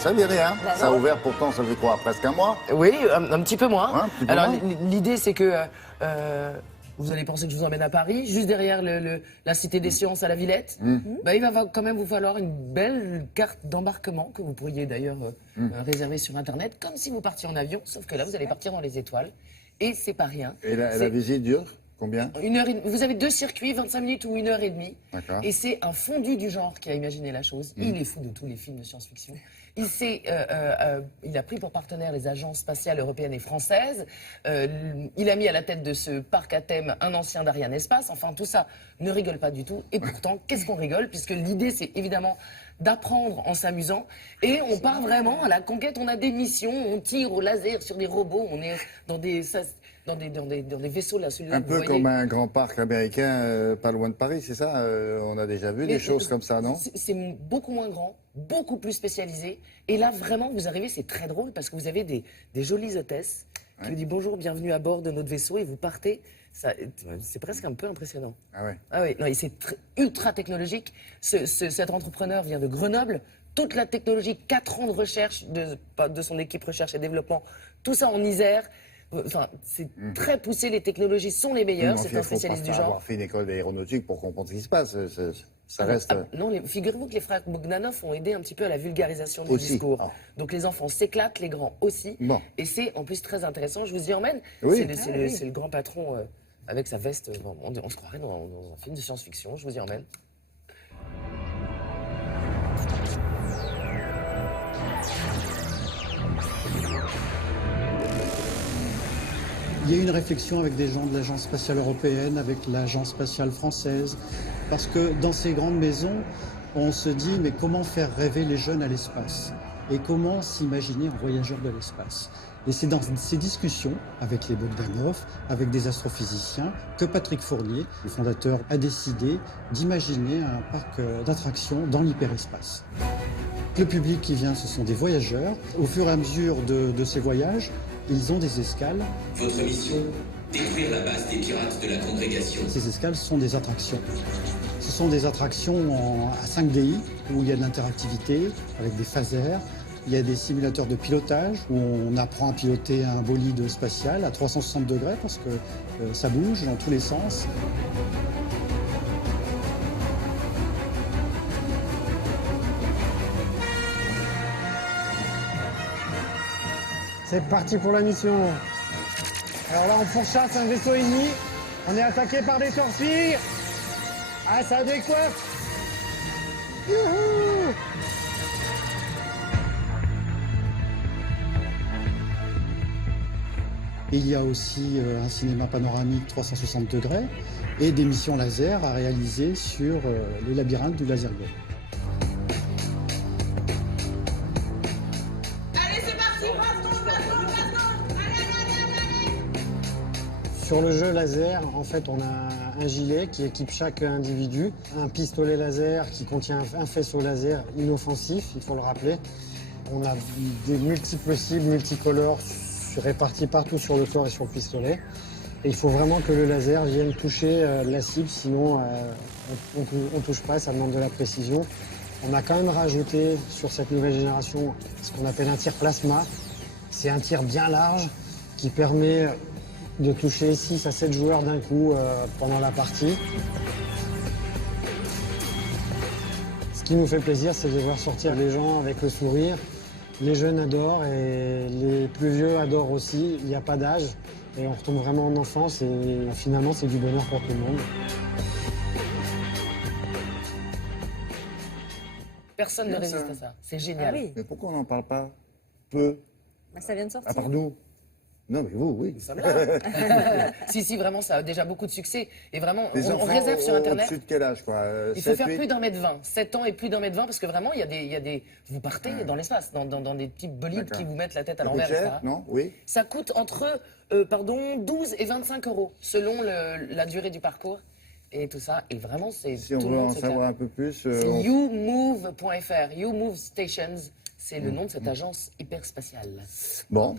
ça vient rien. Bah Ça a non. ouvert pourtant, ça fait quoi, presque un mois? Oui, un petit peu moins. Ouais, un petit peu Alors, moins. l'idée, c'est que vous allez penser que je vous emmène à Paris, juste derrière la Cité des Sciences à la Villette. Bah, il va quand même vous falloir une belle carte d'embarquement que vous pourriez d'ailleurs réserver sur Internet, comme si vous partiez en avion, sauf que là, vous allez partir dans les étoiles. Et c'est pas rien. Et la C'est visite dure combien? vous avez 2 circuits, 25 minutes ou 1h30. D'accord. Et c'est un fondu du genre qui a imaginé la chose. Il est fou de tous les films de science-fiction. Il a pris pour partenaire les agences spatiales européennes et françaises. Il a mis à la tête de ce parc à thème un ancien d'Ariane Espace. Enfin, tout ça ne rigole pas du tout. Et pourtant, qu'est-ce qu'on rigole? Puisque l'idée, c'est évidemment d'apprendre en s'amusant. Et on part vraiment à la conquête. On a des missions, on tire au laser sur des robots. On est dans des vaisseaux là. Celui-là, Un vous peu voyez. comme un grand parc américain pas loin de Paris, c'est ça? On a déjà vu des choses comme ça, non? C'est beaucoup moins grand, beaucoup plus spécialisé. Et là, vraiment, vous arrivez, c'est très drôle parce que vous avez des jolies hôtesses qui vous disent bonjour, bienvenue à bord de notre vaisseau et vous partez. C'est presque un peu impressionnant. Ah ouais. Ah oui, non, et c'est ultra technologique. Cet entrepreneur vient de Grenoble. Toute la technologie, 4 ans de recherche de son équipe recherche et développement, tout ça en Isère. Enfin, c'est très poussé, les technologies sont les meilleures, c'est un spécialiste du genre. Avoir fait une école d'aéronautique pour comprendre ce qui se passe. Ça reste. Non, figurez-vous que les frères Bogdanov ont aidé un petit peu à la vulgarisation du Aussi. discours. Ah. Donc les enfants s'éclatent, les grands aussi. Bon. Et c'est en plus très intéressant. Je vous y emmène. Oui. C'est le grand patron avec sa veste. On se croirait dans un film de science-fiction. Je vous y emmène. Il y a eu une réflexion avec des gens de l'Agence spatiale européenne, avec l'Agence spatiale française, parce que dans ces grandes maisons, on se dit mais comment faire rêver les jeunes à l'espace? Et comment s'imaginer un voyageur de l'espace? Et c'est dans ces discussions avec les Bogdanov, avec des astrophysiciens, que Patrick Fournier, le fondateur, a décidé d'imaginer un parc d'attractions dans l'hyperespace. Le public qui vient, ce sont des voyageurs. Au fur et à mesure de ces voyages, ils ont des escales. Votre mission, détruire la base des pirates de la congrégation. Ces escales sont des attractions. Ce sont des attractions à 5DI, où il y a de l'interactivité, avec des phasers. Il y a des simulateurs de pilotage, où on apprend à piloter un bolide spatial à 360 degrés, parce que ça bouge dans tous les sens. C'est parti pour la mission. Alors là, on pourchasse un vaisseau ennemi. On est attaqué par des torpilles. Ah, ça décoiffe. Youhou! Il y a aussi un cinéma panoramique 360 degrés et des missions laser à réaliser sur les labyrinthes du Lasergame. Sur le jeu laser, en fait, on a un gilet qui équipe chaque individu, un pistolet laser qui contient un faisceau laser inoffensif, il faut le rappeler. On a des multiples cibles multicolores réparties partout sur le corps et sur le pistolet. Et il faut vraiment que le laser vienne toucher la cible, sinon on ne touche pas, ça demande de la précision. On a quand même rajouté sur cette nouvelle génération ce qu'on appelle un tir plasma. C'est un tir bien large qui permet de toucher 6 à 7 joueurs d'un coup pendant la partie. Ce qui nous fait plaisir, c'est de voir sortir les gens avec le sourire. Les jeunes adorent et les plus vieux adorent aussi. Il n'y a pas d'âge et on retombe vraiment en enfance et finalement c'est du bonheur pour tout le monde. Personne ne Bien résiste ça. à ça. C'est génial. Ah oui. Mais pourquoi on n'en parle pas? Peu. Bah, ça vient de sortir. À part nous. Non, mais vous, oui. Nous sommes là. Si, vraiment, ça a déjà beaucoup de succès. Et vraiment, Les on enfants réserve sur Internet. au-dessus de quel âge, quoi? Il faut 7, faire 8? plus d'1m20, 7 ans et plus d'1m20, parce que vraiment, il y a des... Vous partez dans l'espace, dans des petits bolides D'accord. qui vous mettent la tête à Ça coûte l'envers, etc. cher, non? Oui. Ça coûte entre 12 et 25 euros, selon la durée du parcours et tout ça. Et vraiment, c'est Si on tout le veut monde en s'éclate. savoir un peu plus, C'est on- youmove.fr, YouMove Stations. C'est le nom de cette agence hyperspatiale. Bon.